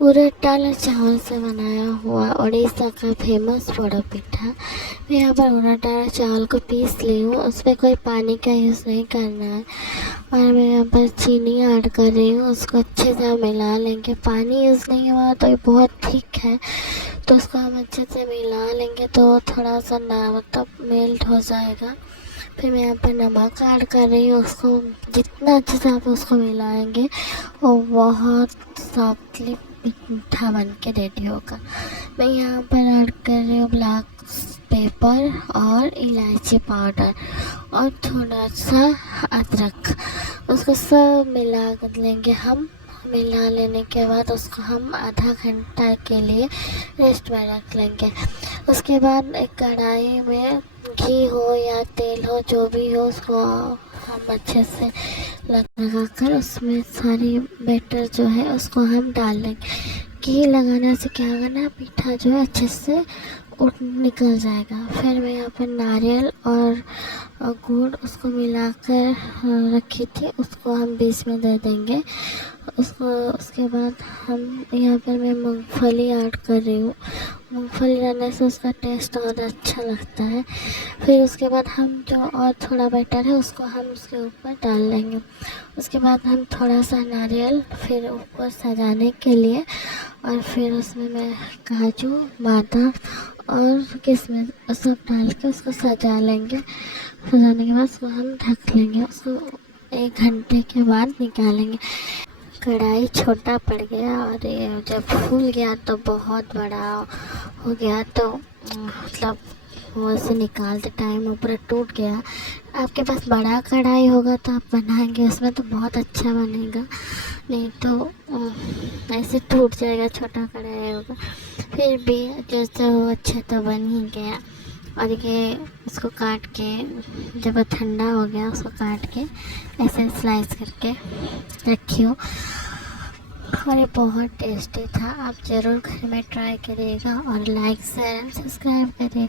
उड़द दाल और चावल से बनाया हुआ उड़ीसा का फेमस पोड़ा पिठा। मैं यहाँ पर उड़द दाल और चावल को पीस ली हूँ, उसमें कोई पानी का यूज़ नहीं करना है। और मैं यहाँ पर चीनी ऐड कर रही हूँ, उसको अच्छे से मिला लेंगे। पानी यूज़ नहीं हुआ तो ये बहुत थिक है, तो उसको हम अच्छे से मिला लेंगे तो थोड़ा सा ना मतलब मेल्ट हो जाएगा। फिर मैं यहाँ पर नमक ऐड कर रही हूँ, उसको जितना अच्छे से आप उसको मिलाएंगे वो बहुत सॉफ्टली मीठा बन के रेडी होगा। मैं यहाँ पर ऐड कर रही हूँ ब्लैक पेपर और इलायची पाउडर और थोड़ा सा अदरक। उसको सब मिला कर लेंगे हम। मिला लेने के बाद उसको हम आधा घंटा के लिए रेस्ट में रख लेंगे। उसके बाद एक कढ़ाई में घी हो या तेल हो, जो भी हो, उसको हम अच्छे से लगा कर उसमें सारी बैटर जो है उसको हम डाल लेंगे। घी लगाने से क्या होगा ना, पीठा जो है अच्छे से उठ निकल जाएगा। फिर मैं यहाँ पर नारियल और गुड़ उसको मिलाकर रखी थी, उसको हम बीच में दे देंगे। उसके बाद हम यहाँ पर मैं मूंगफली ऐड कर रही हूँ। मूंगफली डालने से उसका टेस्ट और अच्छा लगता है। फिर उसके बाद हम जो और थोड़ा बैटर है उसको हम उसके ऊपर डाल लेंगे। उसके बाद हम थोड़ा सा नारियल फिर ऊपर सजाने के लिए, और फिर उसमें मैं काजू, बादाम और किशमिश सब डाल के उसको सजा लेंगे। सजाने के बाद उसको हम ढक लेंगे। उसको 1 घंटे के बाद निकालेंगे। कढ़ाई छोटा पड़ गया और ये जब फूल गया तो बहुत बड़ा हो गया, तो मतलब वो से निकालते टाइम ऊपर टूट गया। आपके पास बड़ा कढ़ाई होगा तो आप बनाएंगे उसमें तो बहुत अच्छा बनेगा, नहीं तो ऐसे टूट जाएगा, छोटा कढ़ाई होगा। फिर भी जैसे वो अच्छा तो बन ही गया। और ये उसको काट के जब वो ठंडा हो गया उसको काट के ऐसे स्लाइस करके रखियो। और ये बहुत टेस्टी था, आप ज़रूर घर में ट्राई करिएगा और लाइक शेयर एंड सब्सक्राइब करिएगा।